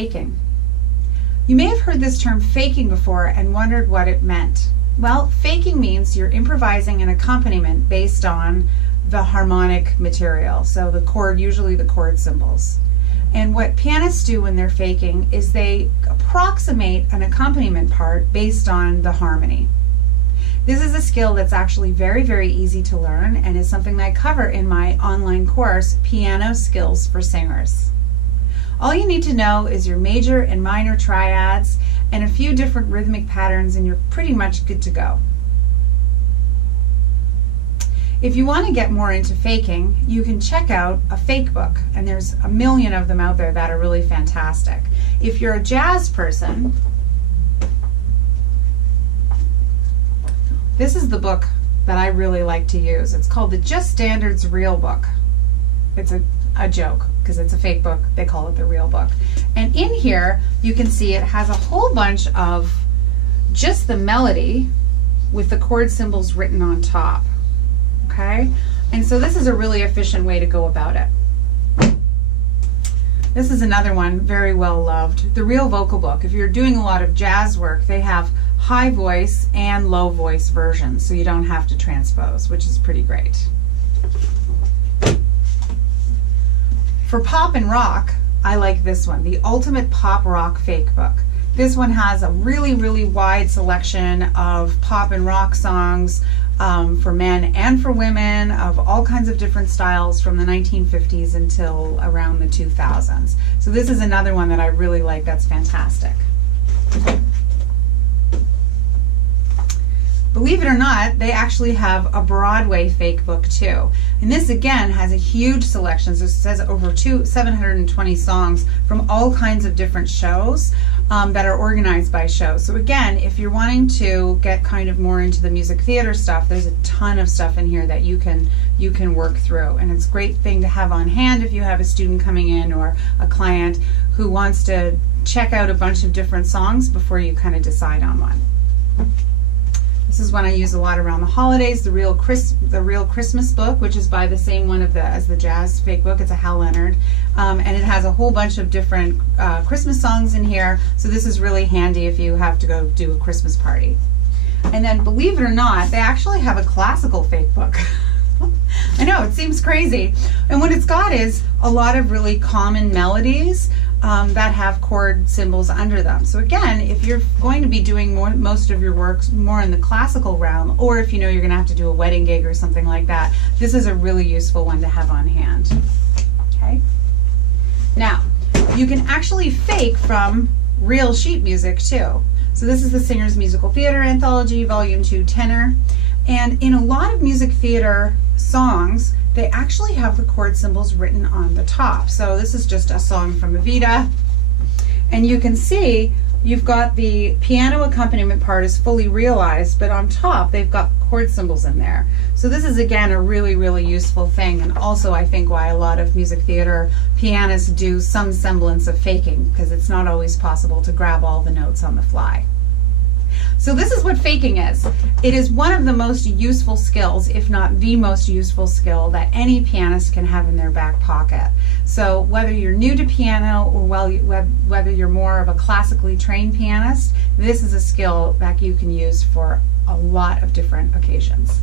faking. You may have heard this term faking before and wondered what it meant. Well, faking means you're improvising an accompaniment based on the harmonic material, so the chord, usually the chord symbols. And what pianists do when they're faking is they approximate an accompaniment part based on the harmony. This is a skill that's actually very, very easy to learn and is something that I cover in my online course, Piano Skills for Singers. All you need to know is your major and minor triads and a few different rhythmic patterns, and you're pretty much good to go. If you want to get more into faking, you can check out a fake book, and there's a million of them out there that are really fantastic. If you're a jazz person, this is the book that I really like to use. It's called the Just Standards Real Book. It's a joke because it's a fake book. They call it the real book. And in here, you can see it has a whole bunch of just the melody with the chord symbols written on top. Okay? And so this is a really efficient way to go about it. This is another one, very well loved. The Real Vocal Book. If you're doing a lot of jazz work, they have high voice and low voice versions, so you don't have to transpose, which is pretty great. For pop and rock, I like this one, the Ultimate Pop Rock Fake Book. This one has a really, really wide selection of pop and rock songs for men and for women of all kinds of different styles from the 1950s until around the 2000s. So this is another one that I really like that's fantastic. Believe it or not, they actually have a Broadway fake book too. And this again has a huge selection. So it says over 720 songs from all kinds of different shows that are organized by show. So again, if you're wanting to get kind of more into the music theater stuff, there's a ton of stuff in here that you can work through. And it's a great thing to have on hand if you have a student coming in or a client who wants to check out a bunch of different songs before you kind of decide on one. This is one I use a lot around the holidays, the Real Christmas Book, which is by the same one as the jazz fake book. It's a Hal Leonard. And it has a whole bunch of different Christmas songs in here, so this is really handy if you have to go do a Christmas party. And then, believe it or not, they actually have a classical fake book. I know, it seems crazy. And what it's got is a lot of really common melodies that have chord symbols under them. So again, if you're going to be doing most of your work more in the classical realm, or if you know you're going to have to do a wedding gig or something like that, this is a really useful one to have on hand. Okay. Now, you can actually fake from real sheet music too. So this is the Singer's Musical Theater Anthology, Volume 2, Tenor. And in a lot of music theater songs, they actually have the chord symbols written on the top. So this is just a song from Evita. And you can see you've got the piano accompaniment part is fully realized, but on top they've got chord symbols in there. So this is again a really, really useful thing, and also I think why a lot of music theater pianists do some semblance of faking, because it's not always possible to grab all the notes on the fly. So this is what faking is. It is one of the most useful skills, if not the most useful skill, that any pianist can have in their back pocket. So whether you're new to piano or whether you're more of a classically trained pianist, this is a skill that you can use for a lot of different occasions.